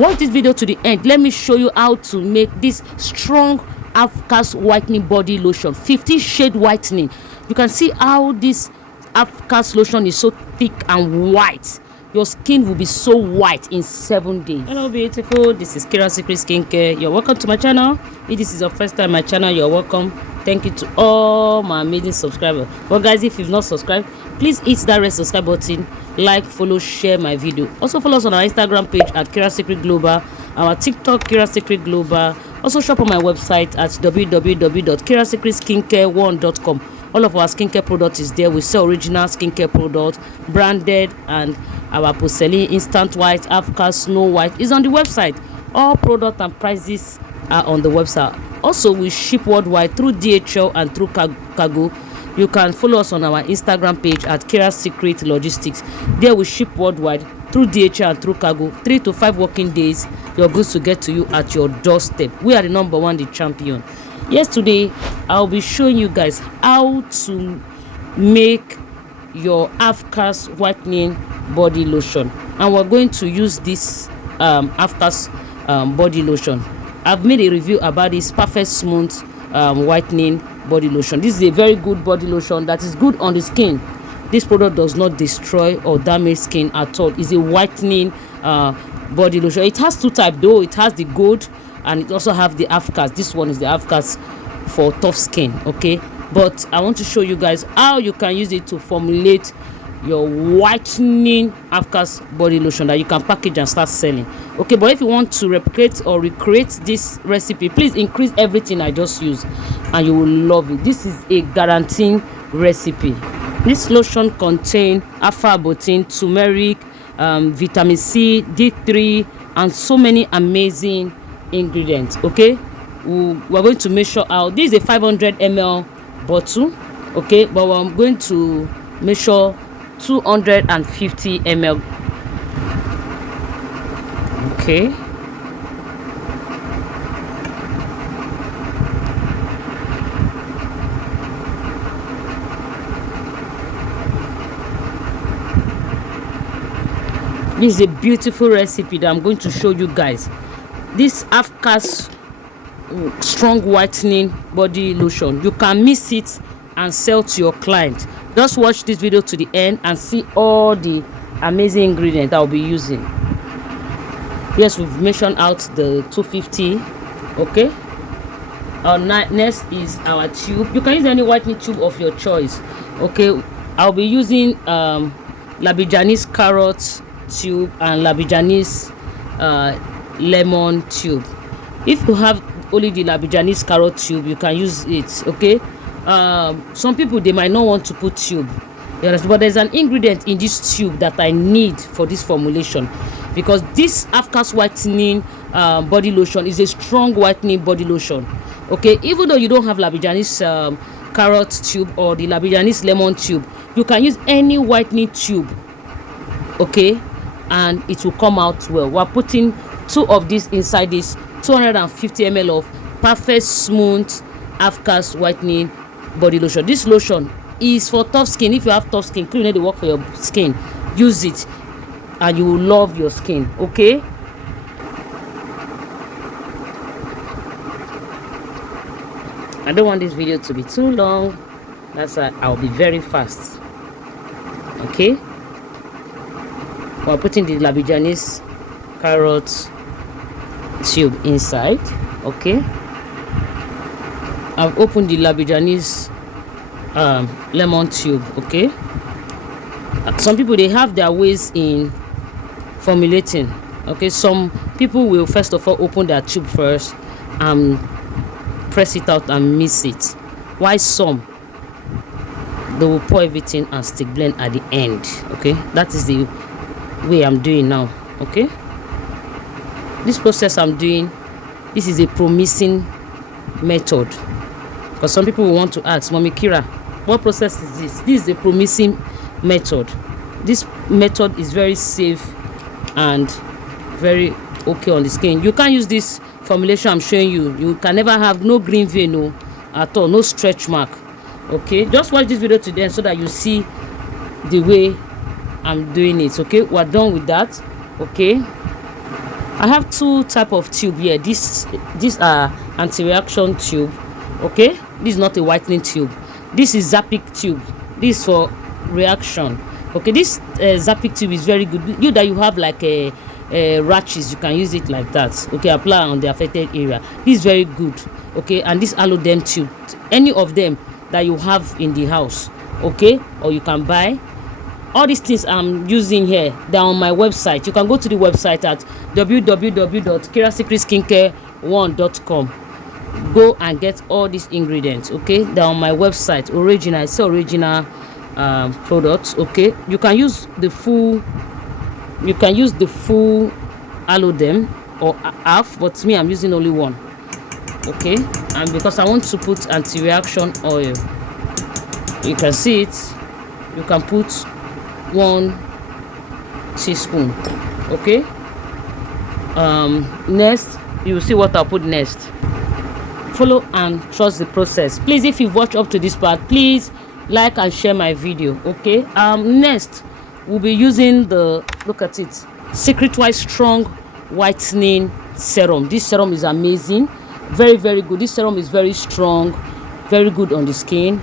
Watch this video to the end. Let me show you how to make this strong 𝐲𝐷𝐾 whitening body lotion, 50 shade whitening. You can see how this 𝐲𝐷𝐾 lotion is so thick and white. Your skin will be so white in 7 days. Hello beautiful, this is Kirasecret Skincare. You're welcome to my channel. If this is your first time my channel, you're welcome. Thank you to all my amazing subscribers. But guys, if you've not subscribed, please hit that red subscribe button, like, follow, share my video. Also follow us on our Instagram page at Kirasecret Global, our TikTok Kirasecret Global. Also shop on my website at www.kirasecretskincare1.com. All of our skincare products is there. We sell original skincare products, branded, and our porcelain instant white, 𝐲𝐷𝐾 Snow White is on the website. All products and prices are on the website. Also, we ship worldwide through DHL and through cargo. You can follow us on our Instagram page at Kirasecret Logistics. There we ship worldwide through DHL and through cargo. 3 to 5 working days, your goods will get to you at your doorstep. We are the #1, the champion. Yes, today I'll be showing you guys how to make your 𝐲𝐻𝐾 whitening body lotion, and we're going to use this 𝐲𝐻𝐾 body lotion. I've made a review about this perfect smooth whitening body lotion. This is a very good body lotion that is good on the skin. This product does not destroy or damage skin at all. It's a whitening body lotion. It has 2 types though. It has the gold and it also have the 𝐲𝐻𝐾. This one is the 𝐲𝐻𝐾 for tough skin, okay? But I want to show you guys how you can use it to formulate your whitening 𝐲𝐻𝐾 body lotion that you can package and start selling, okay? But if you want to replicate or recreate this recipe, please increase everything I just used and you will love it. This is a guaranteed recipe. This lotion contains 𝐴𝐴, turmeric, vitamin C, D3, and so many amazing ingredients, okay? We're going to measure out. This is a 500 ml bottle, okay, but we're going to measure 250 ml, okay? This is a beautiful recipe that I'm going to show you guys. This 𝐲𝐻𝐾 strong whitening body lotion, you can mix it and sell to your client. Just watch this video to the end and see all the amazing ingredients I'll be using. Yes, we've measured out the 250, okay? Our next is our tube. You can use any whitening tube of your choice, okay? I'll be using Labijanis carrot tube and Labijanis lemon tube. If you have only the Labijanis carrot tube, you can use it, okay? Some people, they might not want to put tube, but there's an ingredient in this tube that I need for this formulation, because this 𝐲𝐻𝐾 whitening body lotion is a strong whitening body lotion, okay? Even though you don't have Labijanis carrot tube or the Labijanis lemon tube, you can use any whitening tube, okay, and it will come out well. We're putting 2 of these inside this 250 ml of perfect smooth 𝐲𝐻𝐾 whitening body lotion. This lotion is for tough skin. If you have tough skin, cream need to work for your skin, use it and you will love your skin, okay? I don't want this video to be too long, that's why I'll be very fast, okay? We're putting the Labijanis carrot tube inside, okay? I've opened the Labijanis lemon tube, okay? Some people, they have their ways in formulating, okay? Some people will first of all open their tube first and press it out and mix it, while some, they will pour everything and stick blend at the end, okay? That is the way I'm doing now, okay? This process I'm doing, this is a promising method, because some people will want to ask, Mommy Kira, what process is this? This is a promising method. This method is very safe and very okay on the skin. You can't use this formulation I'm showing you. You can never have no green vein, no, at all, no stretch mark, okay? Just watch this video to the end so that you see the way I'm doing it, okay? We're done with that, okay? I have two type of tube here. These are anti-reaction tube. Okay, this is not a whitening tube. This is 𝐵𝐷𝐃 tube. This is for reaction. Okay, this 𝐵𝐷𝐃 tube is very good. You that you have like a rashes, you can use it like that. Okay, apply on the affected area. This is very good. Okay, and this 𝐵𝐷𝐃 tube, any of them that you have in the house, okay, or you can buy. All these things I'm using here, they're on my website. You can go to the website at www.kirasecret go and get all these ingredients. Okay, they're on my website. Original, it's original products. Okay, you can use the full 𝐴𝐿𝐿𝐷𝐃 or half, but me, I'm using only one. Okay, and because I want to put anti-reaction oil, you can see it. You can put 1 teaspoon. Okay, next you will see what I'll put next. Follow and trust the process. Please, if you've watched up to this part, please like and share my video. Okay, next we'll be using the, look at it, Secret White Strong Whitening Serum. This serum is amazing, very, very good. This serum is very strong, very good on the skin.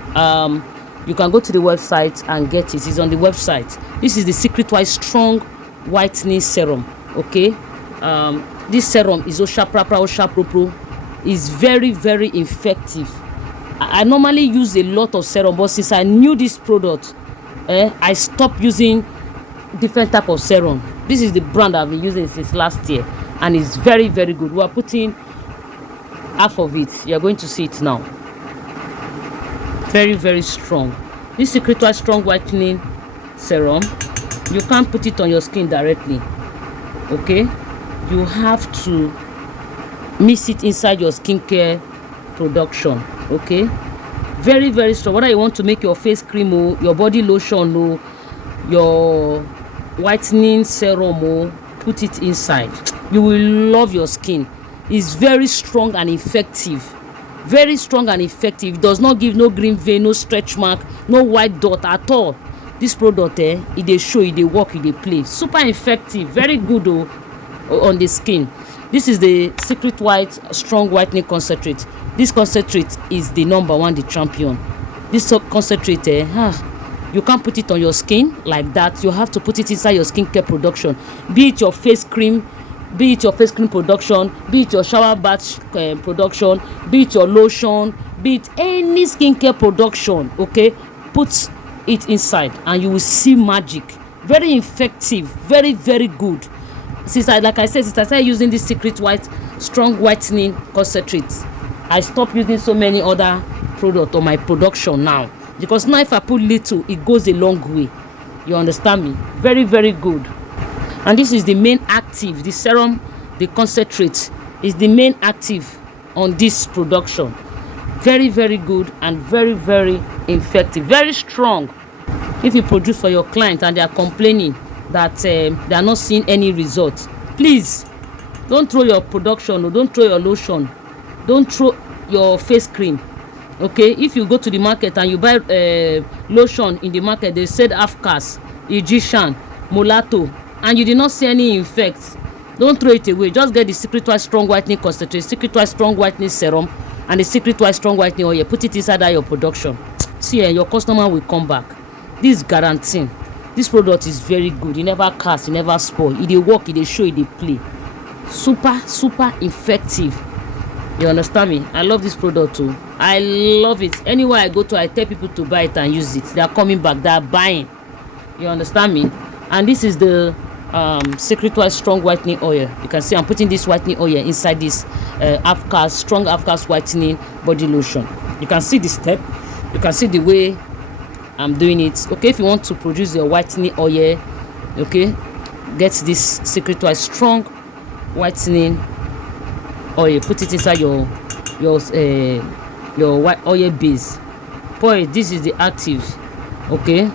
You can go to the website and get it. It's on the website. This is the Secret White Strong Whitening Serum. Okay, this serum is Oshapro. Is very, very effective. I normally use a lot of serum, but since I knew this product, I stopped using different type of serum. This is the brand I've been using since last year, and it's very, very good. We are putting half of it. You're going to see it now. Very, very strong. This Secret White Strong Whitening Serum, you can't put it on your skin directly. Okay, you have to mix it inside your skincare production. Okay, very, very strong. Whether you want to make your face cream or your body lotion or your whitening serum or put it inside, you will love your skin. It's very strong and effective. Very strong and effective. It does not give no green vein, no stretch mark, no white dot at all. This product, it dey show, it dey work, it dey play. Super effective, very good on the skin. This is the Secret White Strong Whitening Concentrate. This concentrate is the #1, the champion. This concentrate, you can't put it on your skin like that. You have to put it inside your skincare production. Be it your face cream, production, be it your shower bath production, be it your lotion, be it any skincare production. Okay, put it inside and you will see magic. Very effective, very, very good. Since I started using this Secret White Strong Whitening Concentrate, I stopped using so many other products on my production now, because now if I put little, it goes a long way. You understand me? Very, very good. And this is the main active. The serum, the concentrate, is the main active on this production. Very, very good and very, very effective. Very strong. If you produce for your client and they are complaining that they are not seeing any results, please don't throw your production, or don't throw your lotion, don't throw your face cream. Okay, if you go to the market and you buy lotion in the market, they said Halfcast, Egyptian, mulatto, and you did not see any effects, don't throw it away. Just get the Secret White Strong Whitening Concentrate, Secret White Strong Whitening Serum, and the Secret White Strong Whitening Oil. Put it inside your production. See, your customer will come back. This guarantee. This product is very good. It never cast, it never spoil. It dey work, it dey show, it dey play. Super, super effective. You understand me? I love this product too. I love it. Anywhere I go to, I tell people to buy it and use it. They are coming back. They are buying. You understand me? And this is the Secret White Strong Whitening Oil. You can see I'm putting this whitening oil inside this strong Halfcast whitening body lotion. You can see the step. You can see the way I'm doing it. Okay, if you want to produce your whitening oil, okay, get this Secret White Strong Whitening Oil. Put it inside your white oil base. Boy, this is the active. Okay, you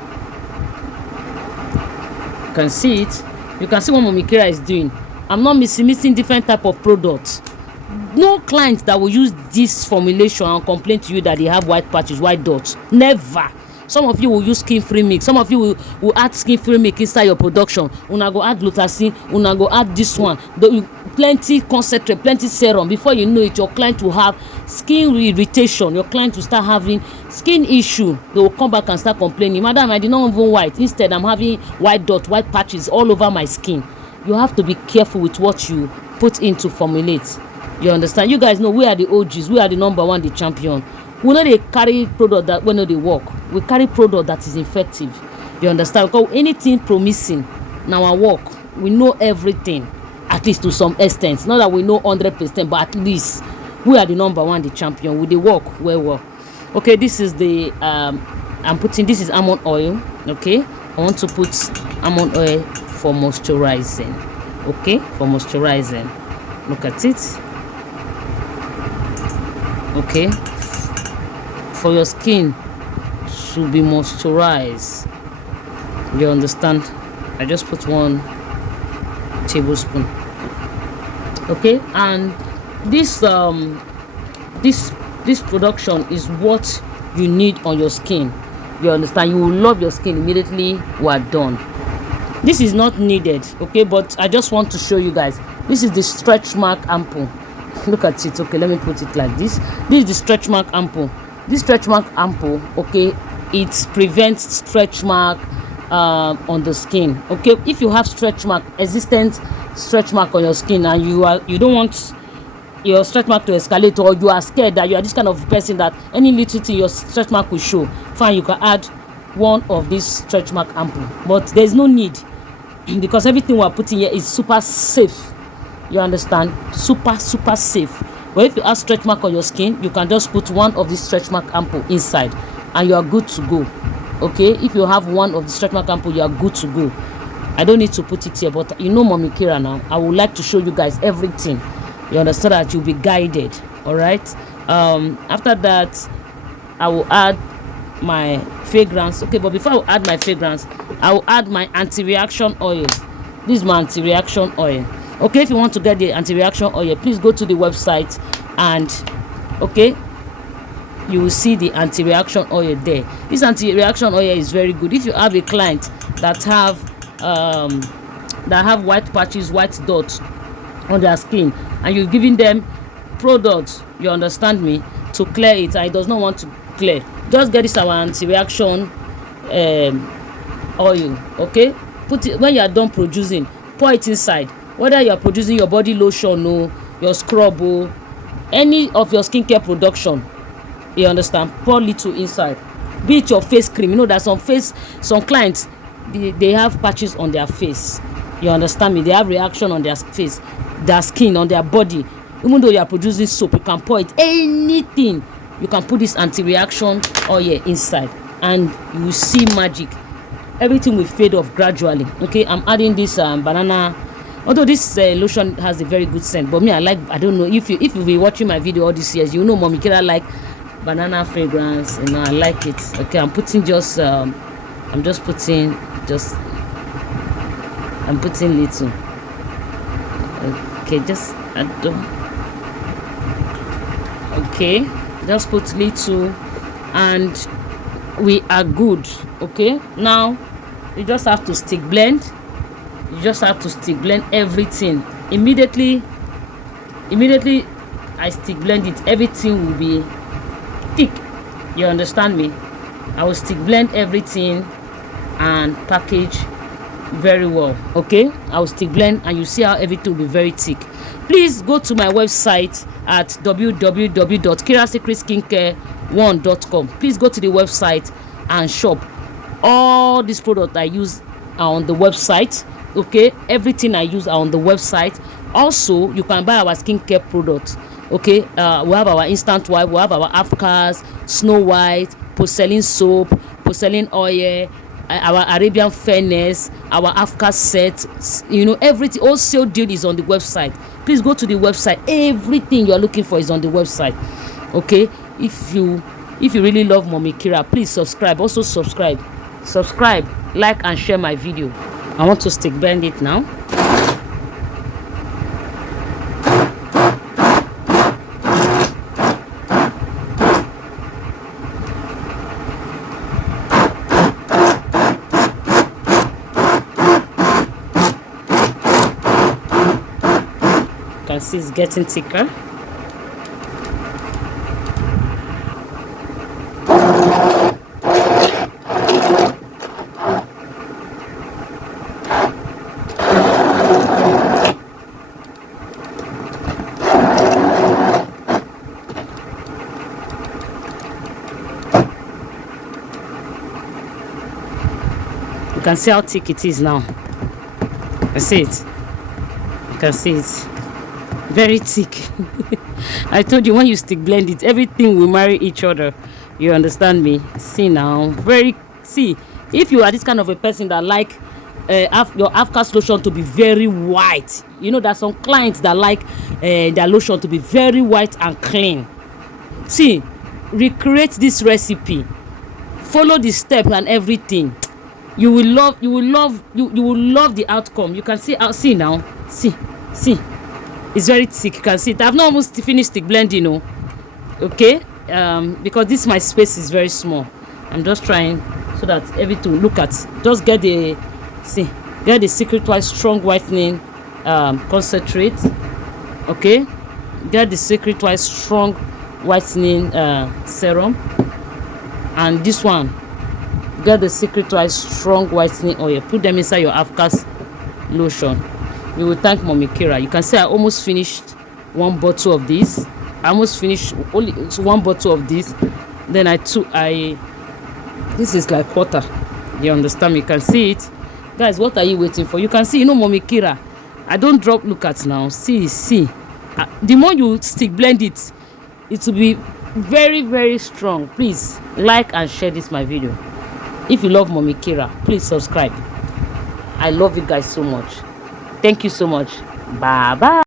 can see it. You can see what Mommy Kira is doing. I'm not mixing different type of products. No client that will use this formulation and complain to you that they have white patches, white dots. Never. Some of you will use skin free milk, some of you will add skin free milk inside your production. Una go add glutathione, una go add this one, plenty concentrate, plenty serum. Before you know it, your client will have skin irritation, your client will start having skin issue. They will come back and start complaining, madam, I did not even white, instead I'm having white dot, white patches all over my skin. You have to be careful with what you put in to formulate. You understand? You guys know we are the OGs, we are the number one, the champion. We know they carry product that when they work, we carry product that is effective. You understand? Because anything promising in our work, we know everything, at least to some extent. Not that we know 100%, but at least we are the number one, the champion. We they work well. Okay, this is the I'm putting, this is almond oil. Okay, I want to put almond oil for moisturizing. Okay, for moisturizing. Look at it. Okay, for your skin to be moisturized. You understand? I just put 1 tablespoon. Okay, and this production is what you need on your skin. You understand? You will love your skin immediately you are done. This is not needed, okay, but I just want to show you guys. This is the stretch mark ampoule. Look at it. Okay, let me put it like this. This is the stretch mark ampoule. This stretch mark ampoule, okay, it prevents stretch mark on the skin. Okay, if you have stretch mark, existent stretch mark on your skin, and you don't want your stretch mark to escalate, or you are scared that you are this kind of person that any little thing your stretch mark will show, fine, you can add one of these stretch mark ampoule, but there's no need, because everything we are putting here is super safe. You understand? Super safe. But if you have stretch mark on your skin, you can just put one of these stretch mark ampoule inside and you are good to go. Okay, if you have one of the stretch mark ampoule, you are good to go. I don't need to put it here, but you know Mommy Kira now, I would like to show you guys everything. You understand that you'll be guided. All right, after that I will add my fragrance. Okay, but before I will add my fragrance, I will add my anti-reaction oil. This is my anti-reaction oil. Okay, if you want to get the anti-reaction oil, please go to the website and okay, you will see the anti-reaction oil there. This anti-reaction oil is very good if you have a client that have white patches, white dots on their skin, and you're giving them products, you understand me, to clear it, and it does not want to clear. Just get this our anti-reaction oil. Okay, put it when you are done producing, pour it inside. Whether you are producing your body lotion or your scrub or any of your skincare production, you understand, pour little inside. Be it your face cream. You know that some clients they have patches on their face. You understand me? They have reaction on their face, their skin, on their body. Even though you are producing soap, you can pour it anything. You can put this anti-reaction oil inside and you will see magic. Everything will fade off gradually. Okay, I'm adding this banana. Although this lotion has a very good scent, but me, I don't know if you've been watching my video all these years, you know Mommy Kira like banana fragrance. You know, I like it. Okay, I'm putting little. Okay, just okay, just put little and we are good. Okay, now you just have to stick blend. You just have to stick blend everything. Immediately I stick blend it, everything will be thick. You understand me? I will stick blend everything and package very well. Okay, I will stick blend and you see how everything will be very thick. Please go to my website at www.kirasecretskincare1.com. please go to the website and shop. All these products I use are on the website. Okay, everything I use are on the website. Also, you can buy our skincare products. Okay, we have our instant wipe, we have our Halfcast, Snow White, porcelain soap, porcelain oil, our Arabian fairness, our Halfcast set. You know, everything, all sale deal is on the website. Please go to the website. Everything you are looking for is on the website. Okay, if you really love Mommy Kira, please subscribe. Also subscribe, like and share my video. I want to stick blend it now. You can see it's getting thicker. You can see how thick it is now. You see it? You can see it. Very thick. I told you, when you stick blend it, everything will marry each other. You understand me? See now. See, if you are this kind of a person that like your Halfcast lotion to be very white, you know, there's some clients that like their lotion to be very white and clean. See, recreate this recipe, follow the step and everything. You will love the outcome. You can see now. See, it's very thick. You can see it. I've not almost finished stick blending, you know. Okay, because this my space is very small. I'm just trying so that everything, look at, just get the Secret White Strong Whitening concentrate. Okay, get the Secret White Strong Whitening serum, and this one, get the Secret White Strong Whitening oil. Put them inside your Halfcast lotion. You will thank Mommy Kira. You can see I almost finished one bottle of this. I almost finished only one bottle of this. Then this is like quarter. You understand me? You can see it. Guys, what are you waiting for? You can see, you know, Mommy Kira, I don't drop. Look at now. See. The more you stick blend it, it will be very, very strong. Please like and share this my video. If you love Mommy Kira, please subscribe. I love you guys so much. Thank you so much. Bye bye.